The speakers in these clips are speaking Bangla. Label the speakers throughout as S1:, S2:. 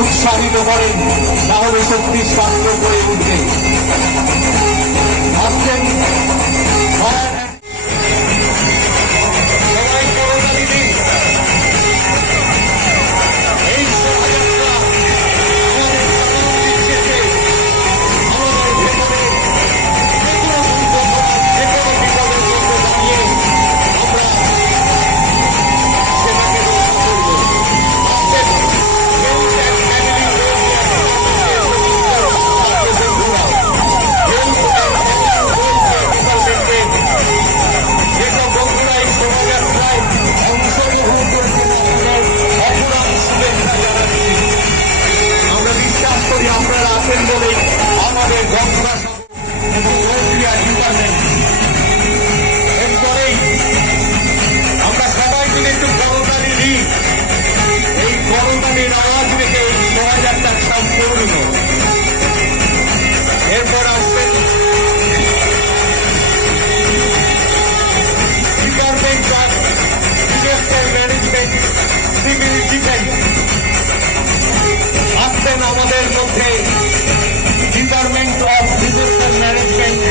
S1: উৎসাহিত করেন তাহলে শক্তি সাধ্য করে উঠবে। ভাবছেন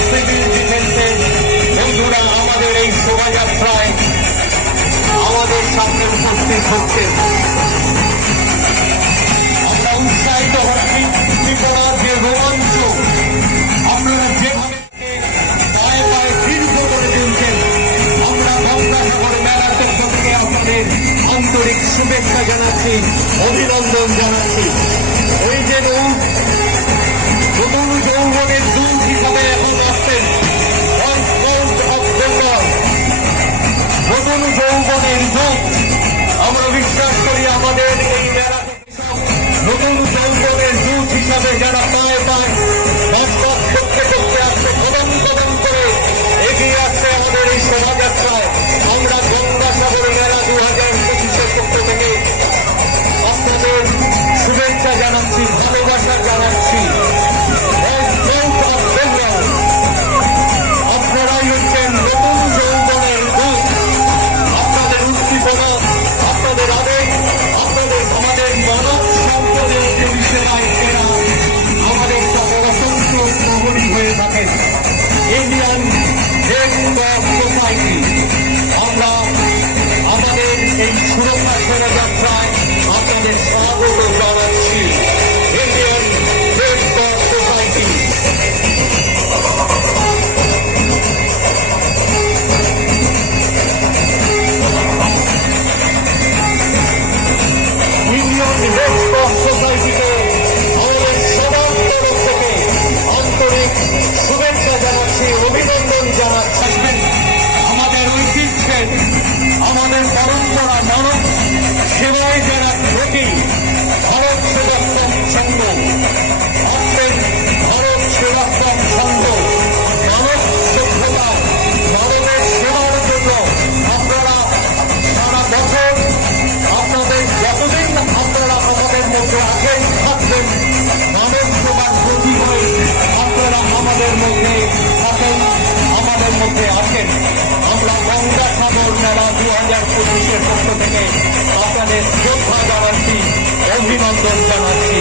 S1: সিভিল ডিফেন্সের বন্ধুরা আমাদের এই শোভাযাত্রায় আমাদের সামনে উপস্থিত হচ্ছে আমরা উৎসাহিত হচ্ছি ত্রিপুরার ইন্ডিয়ান রেড ক্রস সোসাইটি আমরা আমাদের এই সুরক্ষা শোভাযাত্রায় মাঠে আসেন। আমরা গঙ্গা সাগর মেলা দু হাজার পঁচিশের পক্ষ থেকে আপনাদের শ্রদ্ধা জানাচ্ছি, অভিনন্দন জানাচ্ছি।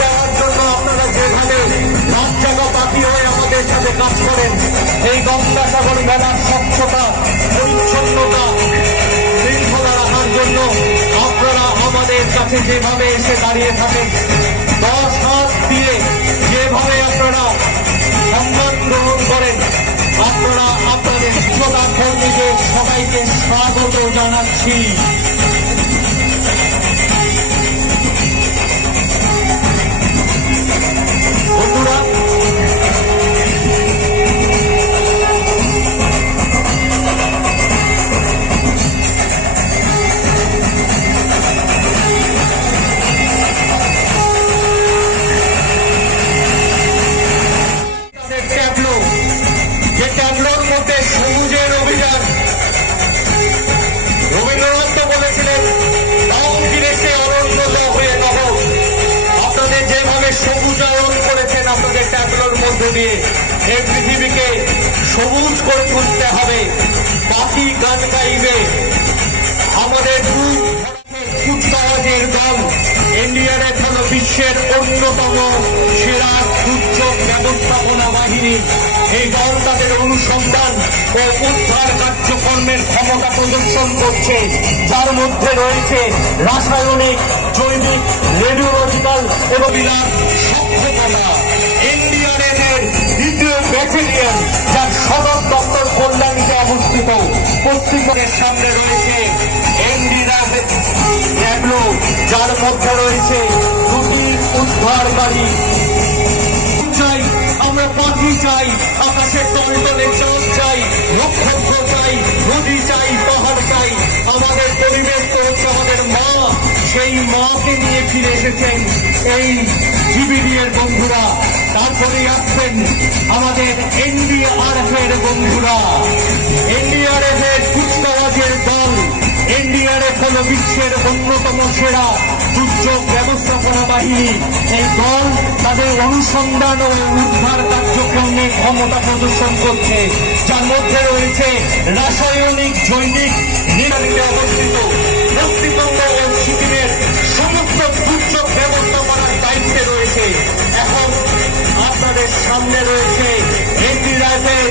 S1: দেওয়ার জন্য আপনারা যেভাবে রাত পাতি হয়ে আমাদের সাথে কাজ করেন এই গঙ্গাসাগর মেলার স্বচ্ছতা পরিচ্ছন্নতা শৃঙ্খলা রাখার জন্য আপনারা আমাদের কাছে যেভাবে এসে দাঁড়িয়ে থাকেন দশ হাত দিয়ে যেভাবে আপনারা সম্মান গ্রহণ করেন আপনারা আপনাদের শ্রোতা কর্মীদের সবাইকে স্বাগত জানাচ্ছি। সবুজ করে তুলতে হবে। পাখি গান গাইবে। আমাদের কুচকাওয়াজের দল এনডিআরএফ হল বিশ্বের অন্যতম সেরা দুর্যোগ ব্যবস্থাপনা বাহিনী। এই দল তাদের অনুসন্ধান ও উদ্ধার কার্যক্রমের ক্ষমতা প্রদর্শন করছে। যার মধ্যে রয়েছে রাসায়নিক, জৈবিক, রেডিওলজিক্যাল এবং সক্ষমতা পশ্চিমবঙ্গের সামনে রয়েছে ট্যাবলো, যার মধ্যে রয়েছে দুটি উদ্ধারকারী চাই, আমরা চাই আকাশের চাঁদ চাই নক্ষত্র চাই, নদী চাই, পাহাড় চাই, আমাদের পরিবেশ তো হচ্ছে আমাদের মা, সেই মাকে নিয়ে ফিরে এসেছেন এই বন্ধুরা। তারপরে আসবেন আমাদের এনডিআরএফ এর বন্ধুরা। এনডিআরএফ এর বিশ্বের অন্যতম সেরা দুর্যোগ ব্যবস্থাপনা বাহিনী। এই দল তাদের অনুসন্ধান ও উদ্ধার কার্যক্রমে ক্ষমতা প্রদর্শন করছে, যার মধ্যে রয়েছে রাসায়নিক, জৈবিক নিরামিতে অবস্থিত পশ্চিমবঙ্গ ও সিকিমের সমস্ত দুর্যোগ ব্যবস্থাপনার দায়িত্বে রয়েছে। এখন আপনাদের সামনে রয়েছে এনডি রাজের